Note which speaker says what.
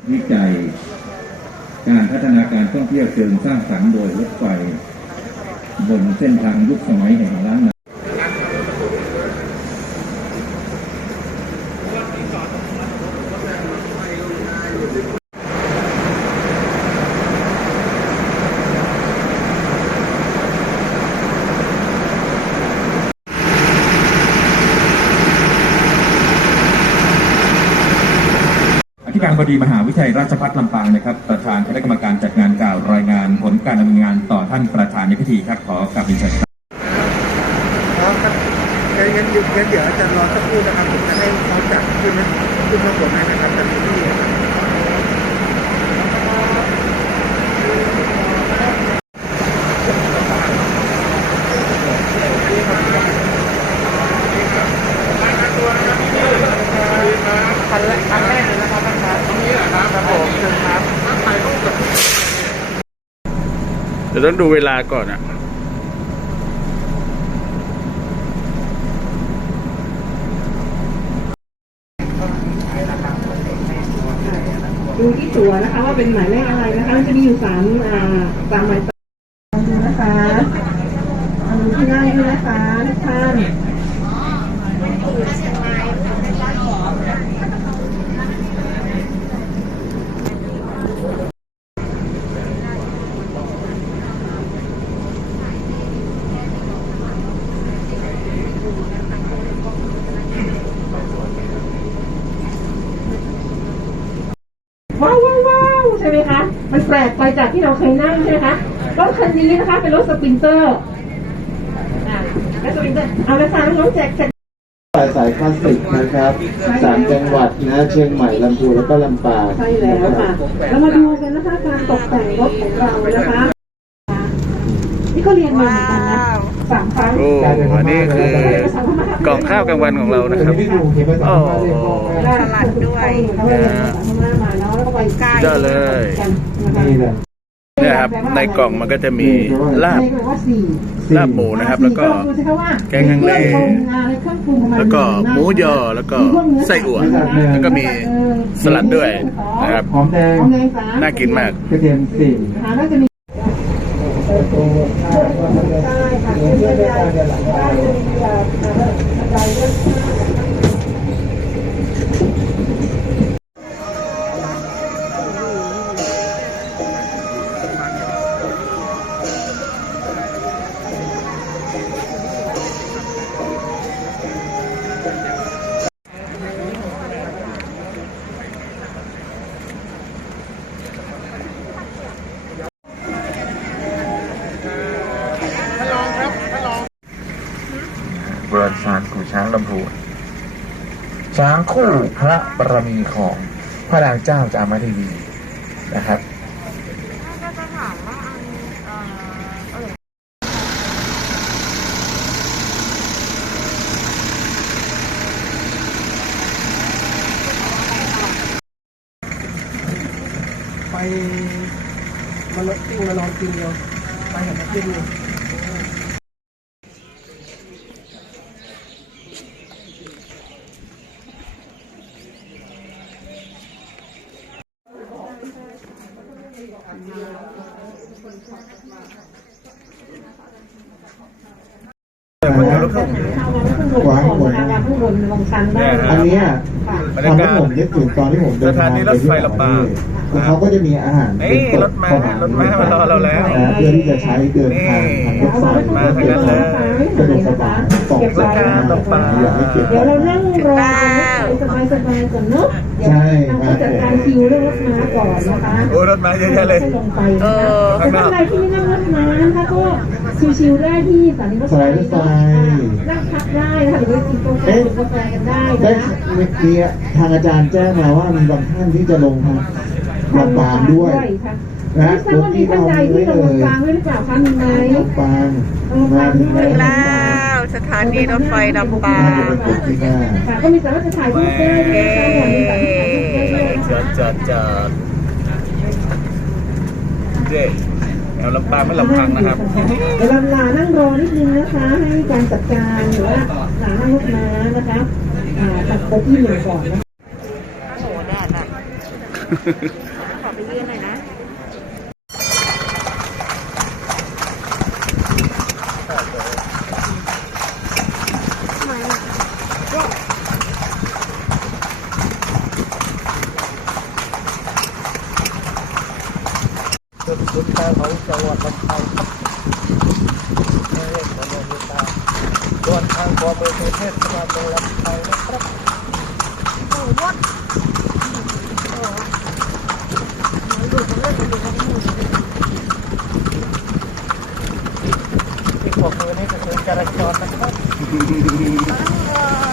Speaker 1: วิจัยการพัฒนาการท่องเที่ยวเชิงสร้างสรรค์โดยรถไฟบนเส้นทางยุคสมัยแห่งล้านนาอธิการบดีมหาวิทยาลัยราชภัฏลำปางนะครับประธานคณะกรรมการจัดงานกล่าวรายงานผลการดำเนินงานต่อท่านประธานในพิธีครับขอกราบเรียนเชิญครับ
Speaker 2: งั้นเดี๋ยวอาจารย์รอสักครู่นะครับผมจะให้เขาจัดขึ้นมาบนให้นะครับท่านผู้ที่คันแรกเลยนะครับท่านครับตรงนี้เหรอครับผมเชิญครับถ่ายรูปกับเดี๋ยวต้องดูเวลาก่อนอ่ะ
Speaker 3: ดูที่ตั๋วนะคะว่าเป็นหมายเลขอะไรนะคะมันจะมีอยู่สามหมายดูนะคะดูที่หน้าด้วยนะคะทุกท่านว้าวใช่ไหมคะมันแปลกไปจากที่เราเคยนั่งใช่ไหมคะรถคันนี้นะคะเป็นรถสปรินเตอร์รถสปรินเตอร์เอาละค่ะน้องแจก
Speaker 4: สายคลาสสิกนะครับ3 จังหวัดนะเชียงใหม่ลำพูนแล้วก็ลำปาง
Speaker 3: ใช่แล้วค่ะเรามาดูกันนะคะการตกแต่งรถของเรานะคะนี่ก็เรียนมาเหมือนกันนะ3 ครั้ง
Speaker 2: อันนี้คือกล่องข้าวกลางวันของเรานะครับโอ้
Speaker 3: สลัดด้วย
Speaker 2: ได้เลยเนี่ยครับในกล่องมันก็จะมีลาบหมูนะครับแล้วก็แกงฮังเลแล้วก็หมูยอแล้วก็ไส้อั่วแล้วก็มีสลัดด้วยนะครับ
Speaker 4: หอมแดง
Speaker 2: น่ากินมาก
Speaker 4: กระเทียมสิ่ง
Speaker 1: ประวัติศาสตร์กู่ช้างลำพูนช้างคู่พระบารมีของพระนางเจ้าจามเทวีนะครับ
Speaker 2: ไปมานติ้งมานอนกินเดียวไปเห็นมากินเลย
Speaker 4: กว้างหมดอันนี้ทำให้ผมนึกถึงตอนที่ผมเดินทางไปที่ลำปางแล้วเขาก็จะมีอาหาร
Speaker 2: นี่รถม้ามารอเราแล้ว
Speaker 4: เพื่อที่จะใช้เดินทางทางรถไฟ
Speaker 2: มาทางนั้นเลย
Speaker 4: สะดวกสบายส่งสายงานอยากให้เก็บ
Speaker 3: เดี๋ยวเรานั่งรอสบายก่อนเนาะ
Speaker 4: ใช่
Speaker 3: เราจัดการคิวเรื่องรถม้าก่อนนะคะ
Speaker 2: โอ้รถม้าเยอะแยะเลย
Speaker 3: ลงไปแต่ท่านใดที่ไม่นั่งรถม้านะคะก็ชิวๆได้ที่สถานีรถไฟนั่งพักได้ค่ะหรือว่ากินกาแฟกาแฟกันได้นะ
Speaker 4: มีทางอาจารย์แจ้งมาว่ามีบางท่านที่จะลงทางลำปางด้วย
Speaker 3: นะรถที่ท่านใดที่ลงลำปางด้วยหรือเปล่าคะมีไหม
Speaker 4: ลำปาง
Speaker 3: มาด้วย
Speaker 5: แล้วสถานีรถไฟลำปาง
Speaker 3: ค่ะก็มีสามารถจะถ่ายรูปได้ด้วย
Speaker 2: จัดเจ๊แถวลำปางไม่ลำพังนะครับ
Speaker 3: เดี๋ยวลานั่งรอนิดนึงนะคะให้การจัดการหรือว่าลานั่งรถม้านะคะตัดโต๊ะที่1ก่อนนะ
Speaker 5: โอ้โหแดดอ่ะขอไปยื่นหน่อยนะ
Speaker 2: จุดศูนย์กลางของจังหวัดลำปางครับไม่ใช่ของลำปางส่วนทางขวามือคือเทศบาลเมืองลำปางนะครับที่ขวามือนี่ก็คือจราจรนะครับ